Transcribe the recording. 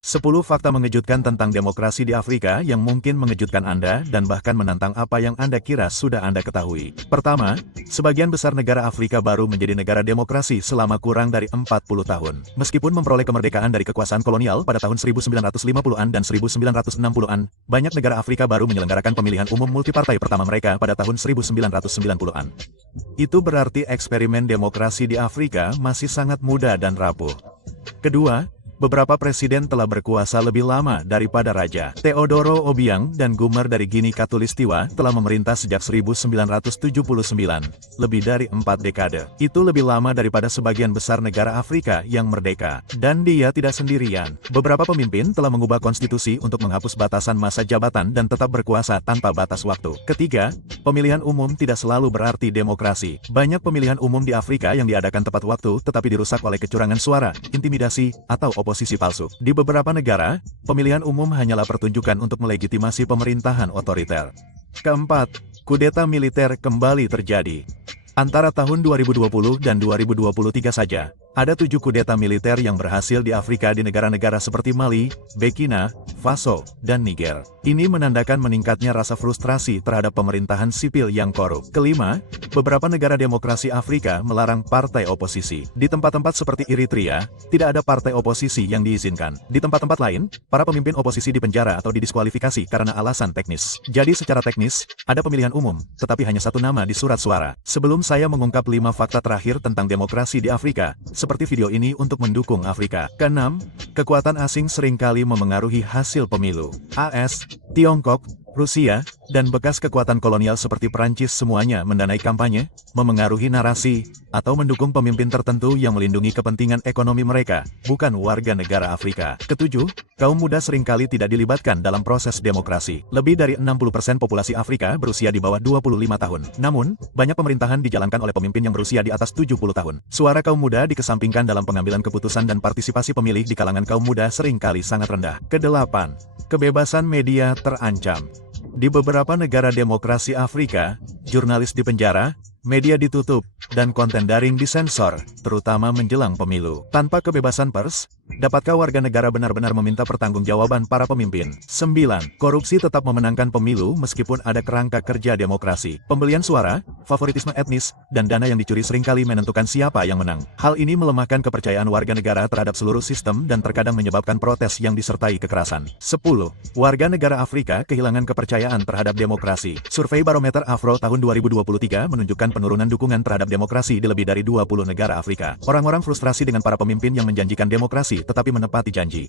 10 fakta mengejutkan tentang demokrasi di Afrika yang mungkin mengejutkan Anda dan bahkan menantang apa yang Anda kira sudah Anda ketahui. Pertama, sebagian besar negara Afrika baru menjadi negara demokrasi selama kurang dari 40 tahun. Meskipun memperoleh kemerdekaan dari kekuasaan kolonial pada tahun 1950-an dan 1960-an, banyak negara Afrika baru menyelenggarakan pemilihan umum multipartai pertama mereka pada tahun 1990-an. Itu berarti eksperimen demokrasi di Afrika masih sangat muda dan rapuh. Kedua, beberapa presiden telah berkuasa lebih lama daripada raja. Teodoro Obiang dan Gumer dari Gini Katulistiwa telah memerintah sejak 1979, lebih dari 4 dekade. Itu lebih lama daripada sebagian besar negara Afrika yang merdeka. Dan dia tidak sendirian. Beberapa pemimpin telah mengubah konstitusi untuk menghapus batasan masa jabatan dan tetap berkuasa tanpa batas waktu. Ketiga, pemilihan umum tidak selalu berarti demokrasi. Banyak pemilihan umum di Afrika yang diadakan tepat waktu tetapi dirusak oleh kecurangan suara, intimidasi, atau oposisi palsu. Di beberapa negara, pemilihan umum hanyalah pertunjukan untuk melegitimasi pemerintahan otoriter. Keempat, kudeta militer kembali terjadi. Antara tahun 2020 dan 2023 saja, ada 7 kudeta militer yang berhasil di Afrika di negara-negara seperti Mali, Burkina Faso, dan Niger. Ini menandakan meningkatnya rasa frustrasi terhadap pemerintahan sipil yang korup. Kelima, beberapa negara demokrasi Afrika melarang partai oposisi. Di tempat-tempat seperti Eritrea, tidak ada partai oposisi yang diizinkan. Di tempat-tempat lain, para pemimpin oposisi dipenjara atau didiskualifikasi karena alasan teknis. Jadi secara teknis, ada pemilihan umum, tetapi hanya satu nama di surat suara. Sebelum saya mengungkap 5 fakta terakhir tentang demokrasi di Afrika, seperti video ini untuk mendukung Afrika. Keenam, kekuatan asing seringkali memengaruhi hasil pemilu. AS, Tiongkok, Rusia, dan bekas kekuatan kolonial seperti Perancis semuanya mendanai kampanye, memengaruhi narasi, atau mendukung pemimpin tertentu yang melindungi kepentingan ekonomi mereka, bukan warga negara Afrika. Ketujuh, kaum muda seringkali tidak dilibatkan dalam proses demokrasi. Lebih dari 60% populasi Afrika berusia di bawah 25 tahun. Namun, banyak pemerintahan dijalankan oleh pemimpin yang berusia di atas 70 tahun. Suara kaum muda dikesampingkan dalam pengambilan keputusan dan partisipasi pemilih di kalangan kaum muda seringkali sangat rendah. Kedelapan, kebebasan media terancam. Di beberapa negara demokrasi Afrika, jurnalis dipenjara, media ditutup, dan konten daring disensor, terutama menjelang pemilu. Tanpa kebebasan pers, dapatkah warga negara benar-benar meminta pertanggungjawaban para pemimpin? 9. Korupsi tetap memenangkan pemilu meskipun ada kerangka kerja demokrasi. Pembelian suara, favoritisme etnis, dan dana yang dicuri seringkali menentukan siapa yang menang. Hal ini melemahkan kepercayaan warga negara terhadap seluruh sistem dan terkadang menyebabkan protes yang disertai kekerasan. 10. Warga negara Afrika kehilangan kepercayaan terhadap demokrasi. Survei Barometer Afro tahun 2023 menunjukkan penurunan dukungan terhadap demokrasi di lebih dari 20 negara Afrika. Orang-orang frustrasi dengan para pemimpin yang menjanjikan demokrasi tetapi menepati janji.